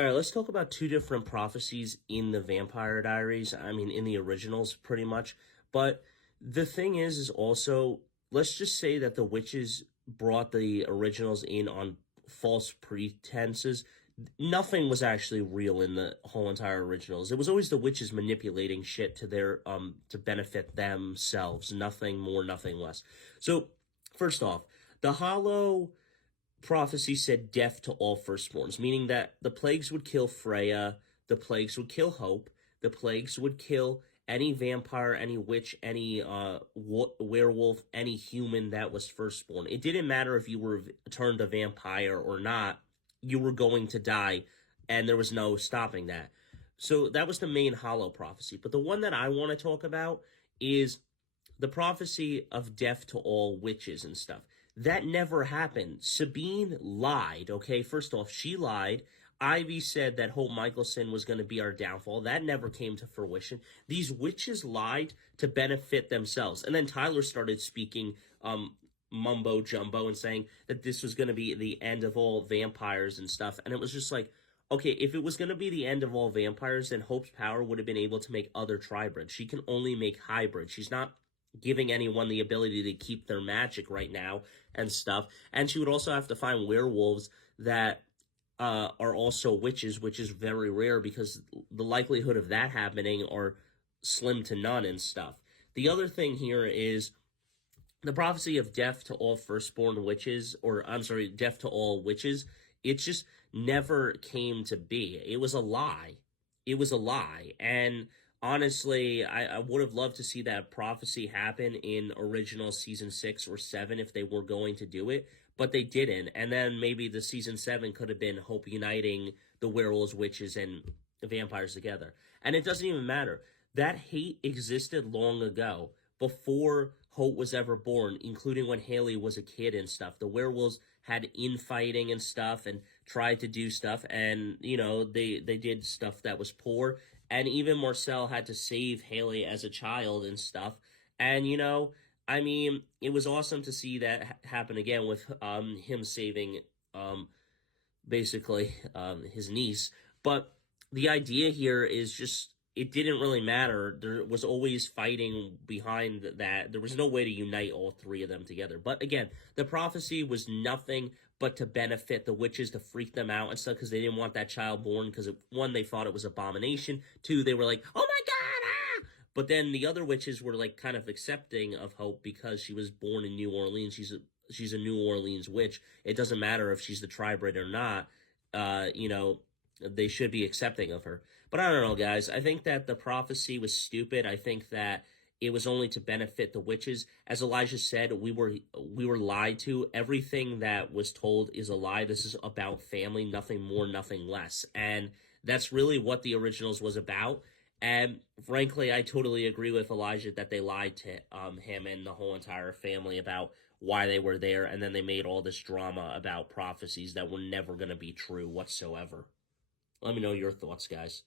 All right, let's talk about two different prophecies in the Vampire Diaries. I mean, in the originals, pretty much. But the thing is also, let's just say that the witches brought the originals in on false pretenses. Nothing was actually real in the whole entire originals. It was always the witches manipulating shit to their to benefit themselves. Nothing more, nothing less. So, first off, the Hollow prophecy said death to all firstborns, meaning that the plagues would kill Freya, the plagues would kill Hope, the plagues would kill any vampire, any witch, any werewolf, any human that was firstborn. It didn't matter if you were turned a vampire or not, you were going to die, and there was no stopping that. So that was the main Hollow prophecy. But the one that I want to talk about is the prophecy of death to all witches and stuff. That never happened. Sabine lied, okay? First off, she lied. Ivy said that Hope Michelson was going to be our downfall. That never came to fruition. These witches lied to benefit themselves. And then Tyler started speaking mumbo jumbo and saying that this was going to be the end of all vampires and stuff. And it was just like, okay, if it was going to be the end of all vampires, then Hope's power would have been able to make other tribrids. She can only make hybrids. She's not giving anyone the ability to keep their magic right now and stuff. And she would also have to find werewolves that are also witches, which is very rare because the likelihood of that happening are slim to none and stuff. The other thing here is the prophecy of death to all firstborn witches, or I'm sorry, death to all witches. It just never came to be. It was a lie. It was a lie. And honestly, I would have loved to see that prophecy happen in original season 6 or 7 if they were going to do it, but they didn't. And then maybe the season 7 could have been Hope uniting the werewolves, witches, and vampires together. And it doesn't even matter. That hate existed long ago, before Hope was ever born, including when Haley was a kid and stuff. The werewolves had infighting and stuff and tried to do stuff, and they did stuff that was poor. And even Marcel had to save Haley as a child and stuff. And I mean, it was awesome to see that happen again with him saving basically his niece. But the idea here is just, it didn't really matter. There was always fighting behind that. There was no way to unite all three of them together. But again, the prophecy was nothing but to benefit the witches, to freak them out and stuff, because they didn't want that child born, because one, they thought it was abomination. Two, they were like, oh my God, ah! But then the other witches were like kind of accepting of Hope because she was born in New Orleans. She's a New Orleans witch. It doesn't matter if she's the tribrid or not. They should be accepting of her. But I don't know, guys. I think that the prophecy was stupid. I think that it was only to benefit the witches. As Elijah said, we were lied to. Everything that was told is a lie. This is about family, nothing more, nothing less. And that's really what the originals was about. And frankly, I totally agree with Elijah that they lied to him and the whole entire family about why they were there. And then they made all this drama about prophecies that were never going to be true whatsoever. Let me know your thoughts, guys.